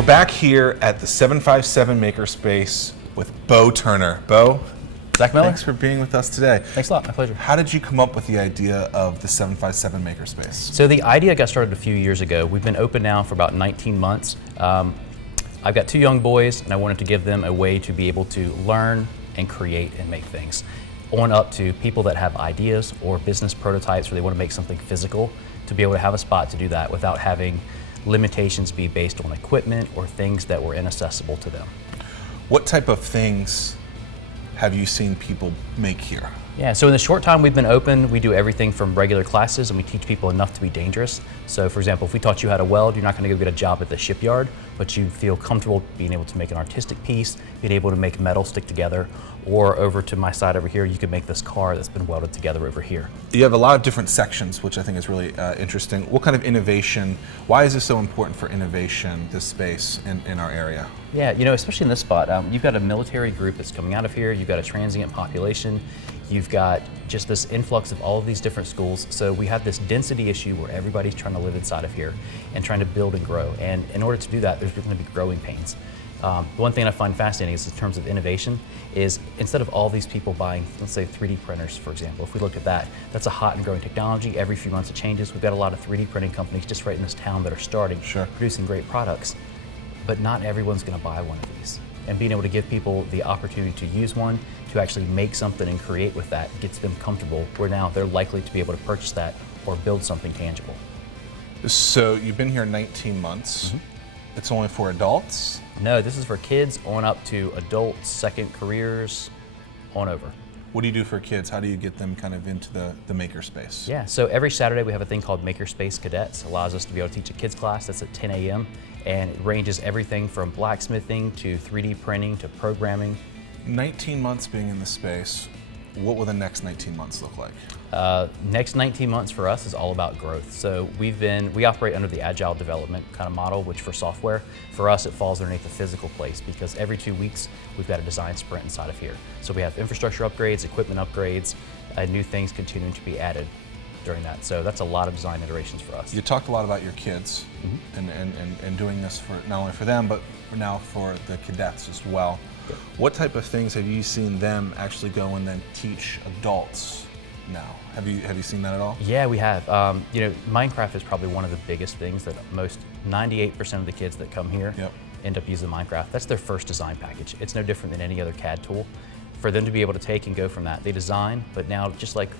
We're back here at the 757 Makerspace with Bo Turner. Bo, Zack Miller. thanks for being with us today. Thanks a lot, my pleasure. How did you come up with the idea of the 757 Makerspace? So the idea got started a few years ago. We've been open now for about 19 months. I've got two young boys, and I wanted to give them a way to be able to learn and create and make things. On up to people that have ideas or business prototypes where they want to make something physical, to be able to have a spot to do that without having limitations be based on equipment or things that were inaccessible to them. What type of things have you seen people make here? Yeah, so in the short time we've been open, we do everything from regular classes, and we teach people enough to be dangerous. So for example, if we taught you how to weld, you're not going to go get a job at the shipyard, but you feel comfortable being able to make an artistic piece, being able to make metal stick together, or over to my side over here, you could make this car that's been welded together over here. You have a lot of different sections, which I think is really interesting. What kind of innovation, why is this so important for innovation, this space in our area? Yeah, you know, especially in this spot, you've got a military group that's coming out of here, you've got a transient population, you've got just this influx of all of these different schools. So we have this density issue where everybody's trying to live inside of here and trying to build and grow. And in order to do that, there's going to be growing pains. One thing I find fascinating is in terms of innovation is instead of all these people buying, let's say 3D printers, for example, if we look at that, that's a hot and growing technology. Every few months it changes. We've got a lot of 3D printing companies just right in this town that are starting, producing great products. But not everyone's going to buy one of these. And being able to give people the opportunity to use one, to actually make something and create with that, gets them comfortable, where now they're likely to be able to purchase that or build something tangible. So you've been here 19 months. Mm-hmm. It's only for adults? No, this is for kids on up to adults, second careers, on over. What do you do for kids? How do you get them kind of into the makerspace? Yeah, so every Saturday we have a thing called Makerspace Cadets. It allows us to be able to teach a kids class that's at 10 a.m. and it ranges everything from blacksmithing to 3D printing to programming. 19 months being in the space, what will the next 19 months look like? Next 19 months for us is all about growth. So we operate under the agile development kind of model, which for software, for us it falls underneath the physical place because every 2 weeks we've got a design sprint inside of here. So we have infrastructure upgrades, equipment upgrades, new things continuing to be added during that. So that's a lot of design iterations for us. You talked a lot about your kids and doing this for not only for them, but now for the cadets as well. Yeah. What type of things have you seen them actually go and then teach adults now? Have you seen that at all? Yeah, we have. You know, Minecraft is probably one of the biggest things that 98% of the kids that come here end up using Minecraft. That's their first design package. It's no different than any other CAD tool. For them to be able to take and go from that, they design, but now just like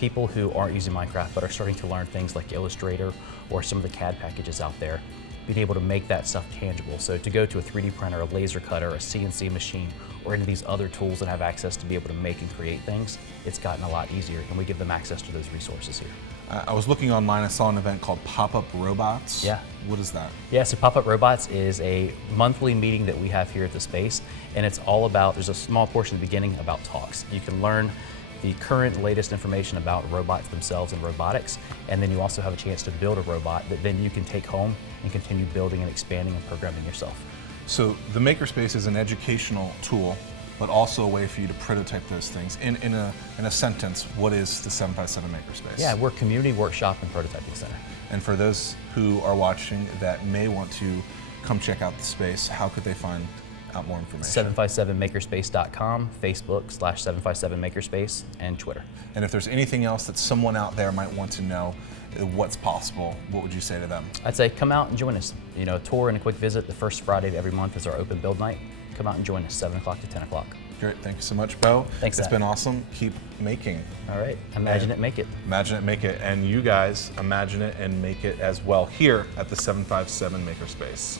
people who aren't using Minecraft but are starting to learn things like Illustrator or some of the CAD packages out there, being able to make that stuff tangible. So to go to a 3D printer, a laser cutter, a CNC machine, or any of these other tools that have access to be able to make and create things, it's gotten a lot easier, and we give them access to those resources here. I was looking online, I saw an event called Pop-Up Robots. Yeah. What is that? Yeah, so Pop-Up Robots is a monthly meeting that we have here at the space, and it's all about, there's a small portion at the beginning about talks. You can learn the current latest information about robots themselves and robotics, and then you also have a chance to build a robot that then you can take home and continue building and expanding and programming yourself. So the Makerspace is an educational tool, but also a way for you to prototype those things. In a sentence, what is the 757 Makerspace? Yeah, we're a community workshop and prototyping center. And for those who are watching that may want to come check out the space, how could they find out more information? 757makerspace.com, Facebook/757makerspace, and Twitter. And if there's anything else that someone out there might want to know what's possible, what would you say to them? I'd say come out and join us. You know, a tour and a quick visit. The first Friday of every month is our open build night. Come out and join us, 7 o'clock to 10 o'clock. Great, thank you so much, Bo. Thanks, It's been awesome. Keep making. All right, imagine it, make it. Imagine it, make it. And you guys imagine it and make it as well here at the 757 Makerspace.